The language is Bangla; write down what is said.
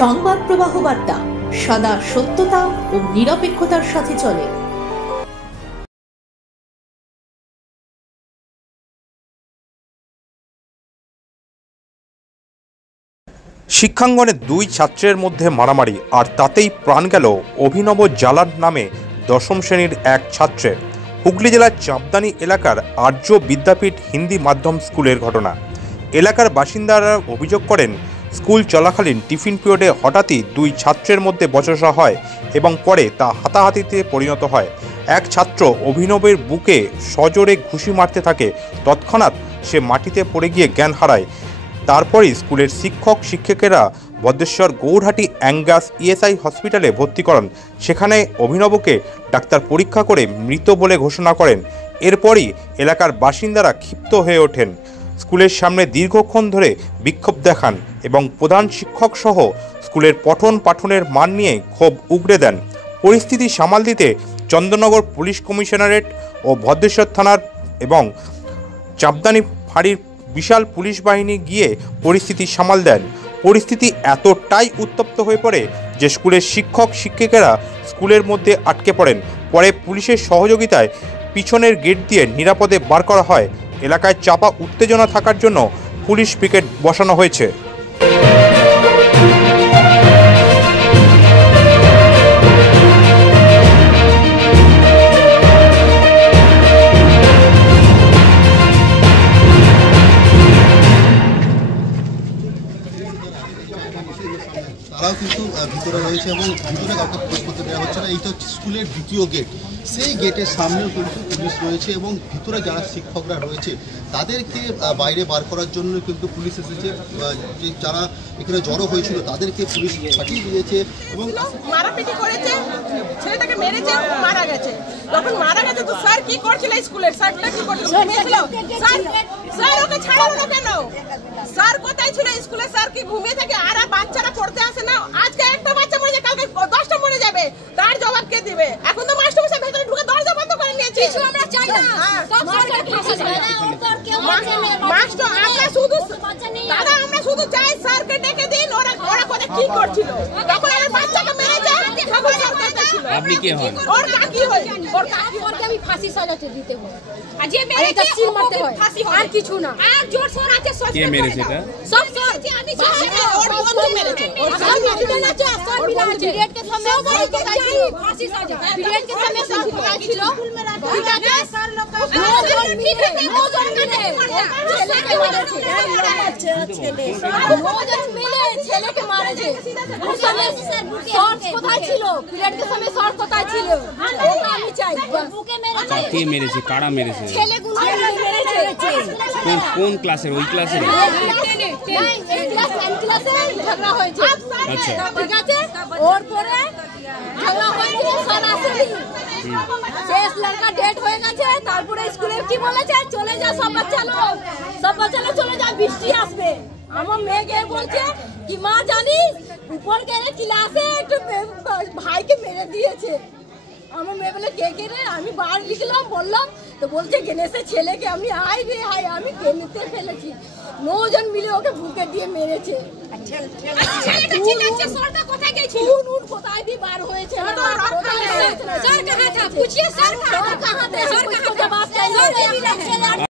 সংবাদ প্রবাহ বার্তা সদা সত্যতা ও নিরপেক্ষতার সাথে চলে। শিক্ষাঙ্গনে দুই ছাত্রের মধ্যে মারামারি, আর তাতেই প্রাণ গেল অভিনব জালান নামে দশম শ্রেণীর এক ছাত্রের। হুগলি জেলার চাপদানি এলাকার আর্য বিদ্যাপীঠ হিন্দি মাধ্যম স্কুলের ঘটনা। এলাকার বাসিন্দারা অভিযোগ করেন, স্কুল চলাকালীন টিফিন পিরিয়ডে হঠাৎই দুই ছাত্রের মধ্যে বচসা হয় এবং পরে তা হাতাহাতিতে পরিণত হয়। এক ছাত্র অভিনবের বুকে সজোরে ঘুষি মারতে থাকে, তৎক্ষণাৎ সে মাটিতে পড়ে গিয়ে জ্ঞান হারায়। তারপরই স্কুলের শিক্ষক শিক্ষিকারা ভদ্রেশ্বর গৌরহাটি অ্যাঙ্গাস ইএসআই হসপিটালে ভর্তি করান। সেখানে অভিনবকে ডাক্তার পরীক্ষা করে মৃত বলে ঘোষণা করেন। এরপরই এলাকার বাসিন্দারা ক্ষিপ্ত হয়ে ওঠেন, স্কুলের সামনে দীর্ঘক্ষণ ধরে বিক্ষোভ দেখান এবং প্রধান শিক্ষক সহ স্কুলের পঠন পাঠনের মান নিয়ে ক্ষোভ উগরে দেন। পরিস্থিতি সামাল দিতে চন্দননগর পুলিশ কমিশনারেট ও ভদ্রেশ্বর থানার এবং চাপদানি ফাঁড়ির বিশাল পুলিশ বাহিনী গিয়ে পরিস্থিতি সামাল দেন। পরিস্থিতি এতটাই উত্তপ্ত হয়ে পড়ে যে স্কুলের শিক্ষক শিক্ষিকারা স্কুলের মধ্যে আটকে পড়েন। পরে পুলিশের সহযোগিতায় পিছনের গেট দিয়ে নিরাপদে বার করা হয়। এলাকায় চাপা উত্তেজনা থাকার জন্য পুলিশ পিকেট বসানো হয়েছে। তারাও কিন্তু ভিতরে রয়েছে এবং ভিতরে কাউকে প্রবেশ করতে দেওয়া হচ্ছে না। এইটা হচ্ছে স্কুলের দ্বিতীয় গেট। সেই গেটের সামনেও কিন্তু পুলিশ রয়েছে এবং ভিতরে যারা শিক্ষকরা রয়েছে তাদেরকে বাইরে বার করার জন্য কিন্তু পুলিশ এসেছে। যে যারা এখানে জড়ো হয়েছিল তাদেরকে পুলিশ পাঠিয়ে দিয়েছে এবং মারাপিটি করেছে, ছেলেটাকে মেরেছে, মারা গেছে। যখন মারা গেছে তো স্যার কি করছিল? স্কুলের স্যারটা কি করছিল? স্যার ওকে ছাড়ালো না কেন? স্যার কোথায় ছিল? স্কুলের স্যার কি ঘুমিয়ে থাকে? আর বাচ্চারা পড়তে আসে না? আজকে একটা বাচ্চা মরে যায়, কালকে 10টা মরে যাবে, তার জবাব কে দিবে? এখন তো মাস্টারমশাই ভেতরে ঢুকে দরজা বন্ধ করে নিয়েছে। কিছু আমরা চাই না, সব সরকার ফাঁসি চায় না। ওর তো আর কেউ আছে না। মাস্টার আমরা শুধু দাদা, আমরা শুধু চাই স্যারকে ডেকে দিন। ওরা কোথায় কি করছিল? তখন আমার বাচ্চাকে মেরেছে, তখন সরকার ছিল। আপনি কি হন? ওর কাকি হই। ওর কাকি আমি ফাঁসি সাজাতে দিতে হয়। আর যে মেরেছে সিল মারতে হয়, ফাঁসি হয়, আর কিছু না। আর জোর সোর আছে, সব কে মেরেছে? এটা সব সোর আমি ওর বন্ধু মেরেছে। ওর সব মিলে না আছে, সব মিলে আছে। পিরিয়ড के समय সবাই কোথায় ছিল? ফাঁসি সাজা। পিরিয়ড के समय সব কোথায় ছিল? ঠিক আছে, স্যার লোক নজন মিলে ছেলেকে মারেছে। নজন মিলে ছেলেকে মারেছে। উস समय শর্ট কোথায় ছিল? পিরিয়ড के समय শর্ট কোথায় ছিল? ওটা আমি চাই। বুকে মেরেছে। কে মেরেছে? কারা মেরেছে? ছেলেগুলো মেরেছে। কোন ক্লাসের? ওই ক্লাসের? ঝগড়া হয়েছে। আচ্ছা, ঠিক আছে। ওর পরে ঝগড়া হয়েছে, স্যার আসেনি। শেষ লড়কা ডেট হয়ে গেছে। তারপরে স্কুলে কি বলেছে? চলে যা সব বাচ্চা চলে যা, বৃষ্টি আসবে। আমার মেয়ে গিয়ে বলছে কি, মা জানিস উপর গেলে ক্লাসে একটু ভাইকে মেরে দিয়েছে। আমার মেয়ে বলে কে রে? আমি বার লিখলাম, বললাম তো বলছে গেনেছে ছেলেকে। আমি হাই রে হাই, আমি গেনেতে ফেলেছি। 9 জন মিলে ওকে বুকে দিয়ে মেরেছে। কোথায় দিয়ে বার হয়েছে?